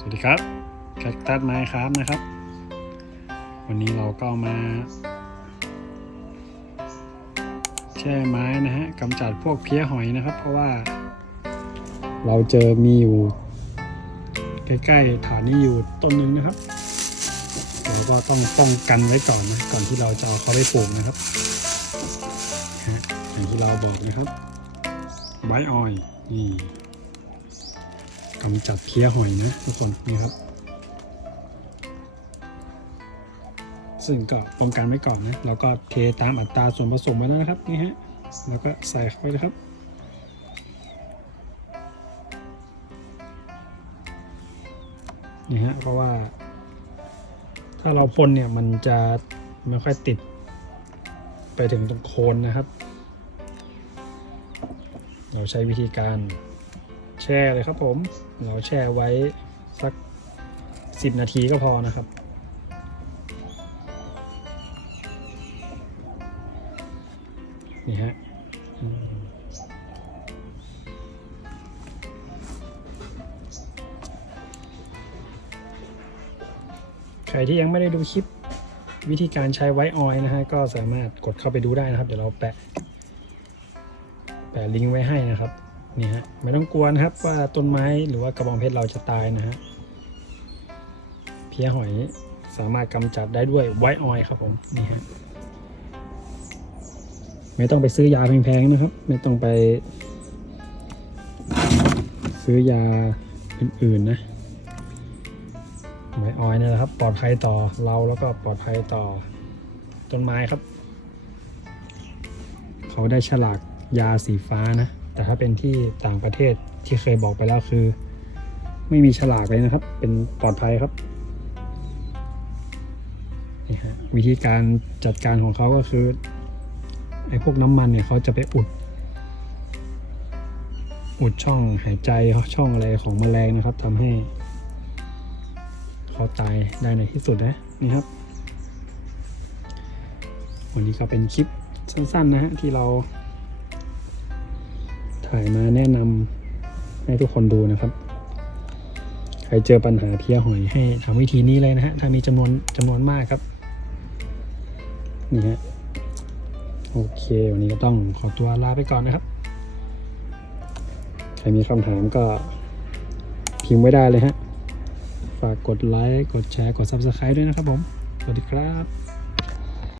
สวัสดีครับแคคตัสไม้ครับนะครับ วันนี้เราก็มา แช่ไม้นะฮะกำจัดพวกเพี้ยหอยนะครับ เพราะว่า เราเจอมีอยู่ใกล้ๆฐานนี้อยู่ต้นหนึ่งนะครับเราก็ต้องป้องกันไว้ก่อนนะก่อนที่เราจะเอาเขาไปปลูกนะครับฮะอย่างที่เราบอกนะครับไว้ออยนี่ กำจัดเพี้ยหอยนะทุกคนนี่ครับ ซึ่งก็ป้องกันไว้ก่อนนะเราก็เทตามอัตราส่วนผสมไว้แล้วนะครับนี่ฮะแล้วก็ใส่เข้าไปนะครับนี่ฮะเพราะว่า ถ้าเราพ่นเนี่ยมันจะไม่ค่อยติดไปถึงตรงโคนนะครับ เราใช้วิธีการ แช่เลยครับผม เราแช่ไว้สัก 10 นาทีก็พอนะครับ นี่ฮะใครที่ยังไม่ได้ดูคลิปวิธีการใช้ไวออยนะฮะ ก็สามารถกดเข้าไปดูได้นะครับ เดี๋ยวเราแปะ แปะลิงก์ไว้ให้นะครับ นี่ฮะไม่ต้องกลัวนะครับว่าต้นไม้หรือว่ากระบองเพชรเราจะตายนะฮะเพี้ยหอยสามารถกำจัดได้ด้วยไวออยครับผมนี่ฮะไม่ต้องไปซื้อยาแพงๆนะครับ ไม่ต้องไป ซื้อยาอื่นๆนะไวออยเนี่ยแหละครับ ปลอดภัยต่อเราแล้วก็ปลอดภัยต่อต้นไม้ครับ เขาได้ฉลากยาสีฟ้านะ แต่ถ้าเป็นที่ต่างประเทศที่เคยบอกไปแล้วคือ ไม่มีฉลากเลยนะครับ เป็นปลอดภัยครับนี่ฮะวิธีการจัดการของเขาก็คือไอ้พวกน้ำมันเนี่ยเขาจะไปอุด อุดช่องหายใจช่องอะไรของแมลงนะครับทำให้เขาตายได้ในที่สุดนะนี่ครับ วันนี้ก็เป็นคลิปสั้นๆนะฮะที่เรา ถ่ายมาแนะนำให้ทุกคนดูนะครับ ใครเจอปัญหาเพี้ยหอยให้ทำวิธีนี้เลยนะฮะ ถ้ามีจำนวนจำนวนมากครับ นี่ฮะ โอเค วันนี้ก็ต้องขอตัวลาไปก่อนนะครับ ใครมีคำถามก็พิมพ์ไว้ได้เลยฮะ ฝากกดไลค์ กดแชร์ กด Subscribe ด้วยนะครับผม สวัสดีครับ